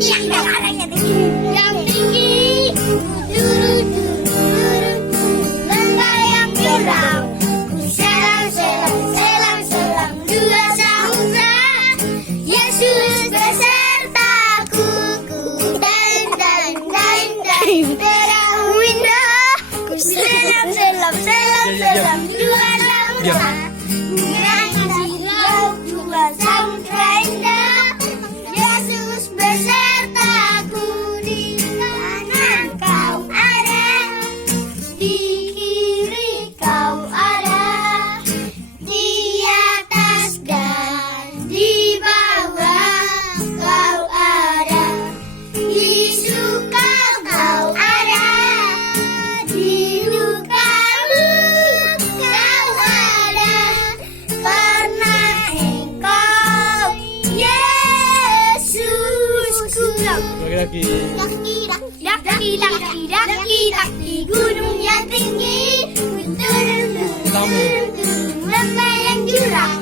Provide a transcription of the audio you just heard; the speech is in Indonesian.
yang tinggi, lembah yang curam, ku selam dua samudra, Yesus besertaku, ku dain perahu indah, ku selam dua samudra, menyanyi laut dua samudra indah, Yesus besertaku, di kanan kau ada, di kiri kau ada, di atas dan di bawah kau ada, di suka kau ada, di dukamu kau ada, karena Engkau Yesusku. Daki gunung yang tinggi, turun lembah yang curam,